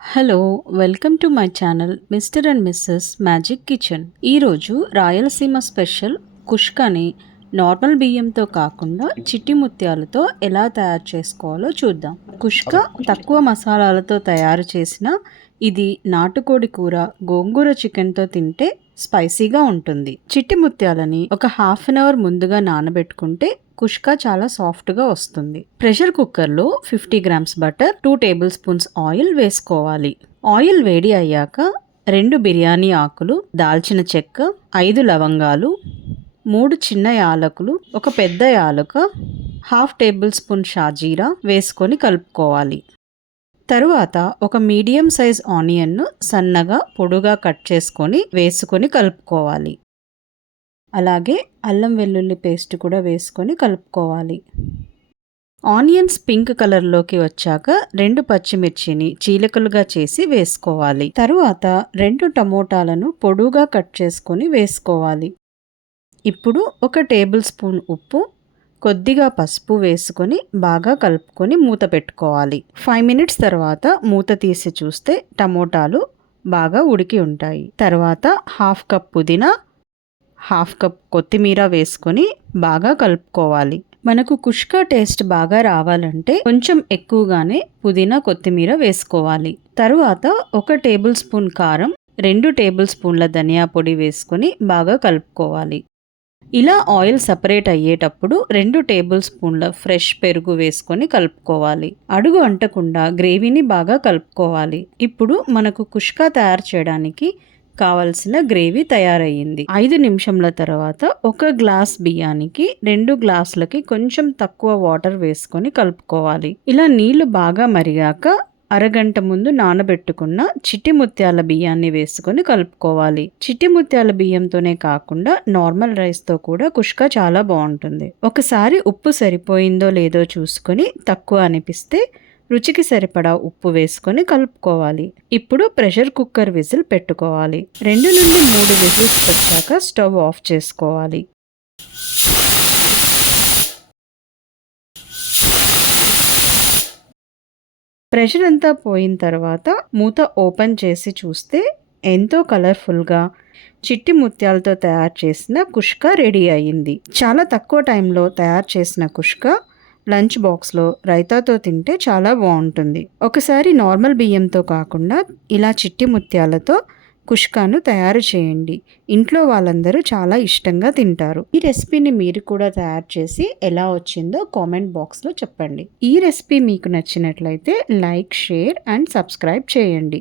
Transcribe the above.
Hello welcome to my channel mister and Mrs magic kitchen. ఈరోజు Rayalaseema special కుష్కాని normal బియ్యంతో కాకుండా చిట్టి ముత్యాలతో ఎలా తయారు చేసుకోవాలో చూద్దాం. కుష్కా తక్కువ మసాలాలతో తయారు చేసిన ఇది నాటుకోడి కూర, గోంగూర చికెన్తో తింటే స్పైసీగా ఉంటుంది. చిట్టి ముత్యాలని ఒక హాఫ్ అన్ అవర్ ముందుగా నానబెట్టుకుంటే కుష్కా చాలా సాఫ్ట్గా వస్తుంది. ప్రెషర్ కుక్కర్లో 50 grams butter, 2 table spoons oil వేసుకోవాలి. ఆయిల్ వేడి అయ్యాక 2 బిర్యానీ ఆకులు, దాల్చిన చెక్క, 5 లవంగాలు, 3 చిన్న యాలకులు, ఒక పెద్ద యాలక, హాఫ్ టేబుల్ స్పూన్ షాజీరా వేసుకొని కలుపుకోవాలి. తరువాత ఒక మీడియం సైజ్ ఆనియన్ను సన్నగా పొడుగా కట్ చేసుకొని వేసుకొని కలుపుకోవాలి. అలాగే అల్లం వెల్లుల్లి పేస్ట్ కూడా వేసుకొని కలుపుకోవాలి. ఆనియన్స్ పింక్ కలర్లోకి వచ్చాక 2 పచ్చిమిర్చిని చీలికలుగా చేసి వేసుకోవాలి. తరువాత 2 టమోటాలను పొడుగా కట్ చేసుకొని వేసుకోవాలి. ఇప్పుడు ఒక టేబుల్ స్పూన్ ఉప్పు, కొద్దిగా పసుపు వేసుకొని బాగా కలుపుకొని మూత పెట్టుకోవాలి. 5 మినిట్స్ తర్వాత మూత తీసి చూస్తే టమోటాలు బాగా ఉడికి ఉంటాయి. తర్వాత హాఫ్ కప్ పుదీనా, హాఫ్ కప్ కొత్తిమీర వేసుకొని బాగా కలుపుకోవాలి. మనకు కుష్కా టేస్ట్ బాగా రావాలంటే కొంచెం ఎక్కువగానే పుదీనా, కొత్తిమీర వేసుకోవాలి. తరువాత ఒక టేబుల్ స్పూన్ కారం, 2 టేబుల్ స్పూన్ల ధనియా పొడి వేసుకొని బాగా కలుపుకోవాలి. ఇలా ఆయిల్ సపరేట్ అయ్యేటప్పుడు 2 టేబుల్ స్పూన్ల ఫ్రెష్ పెరుగు వేసుకొని కలుపుకోవాలి. అడుగు అంటకుండా గ్రేవీని బాగా కలుపుకోవాలి. ఇప్పుడు మనకు కుష్కా తయారు చేయడానికి కావలసిన గ్రేవీ తయారయ్యింది. 5 నిమిషంల తర్వాత 1 గ్లాస్ బియ్యానికి 2 గ్లాసులకి కొంచెం తక్కువ వాటర్ వేసుకొని కలుపుకోవాలి. ఇలా నీళ్లు బాగా మరిగాక అరగంట ముందు నానబెట్టుకున్న చిట్టి ముత్యాల బియ్యాన్ని వేసుకొని కలుపుకోవాలి. చిట్టి ముత్యాల బియ్యంతోనే కాకుండా నార్మల్ రైస్తో కూడా కుష్కా చాలా బాగుంటుంది. ఒకసారి ఉప్పు సరిపోయిందో లేదో చూసుకొని తక్కువ అనిపిస్తే రుచికి సరిపడా ఉప్పు వేసుకొని కలుపుకోవాలి. ఇప్పుడు ప్రెషర్ కుక్కర్ విజిల్ పెట్టుకోవాలి. 2 నుండి 3 విజిల్స్ వచ్చాక స్టవ్ ఆఫ్ చేసుకోవాలి. ప్రెషర్ అంతా పోయిన తర్వాత మూత ఓపెన్ చేసి చూస్తే ఎంతో కలర్ఫుల్గా చిట్టి ముత్యాలతో తయారు చేసిన కుష్కా రెడీ అయ్యింది. చాలా తక్కువ టైంలో తయారు చేసిన కుష్కా లంచ్ బాక్స్లో రైతాతో తింటే చాలా బాగుంటుంది. ఒకసారి నార్మల్ బియ్యంతో కాకుండా ఇలా చిట్టి ముత్యాలతో కుష్కాను తయారు చేయండి. ఇంట్లో వాళ్ళందరూ చాలా ఇష్టంగా తింటారు. ఈ రెసిపీని మీరు కూడా తయారు చేసి ఎలా వచ్చిందో కామెంట్ బాక్స్లో చెప్పండి. ఈ రెసిపీ మీకు నచ్చినట్లయితే లైక్, షేర్ అండ్ సబ్స్క్రైబ్ చేయండి.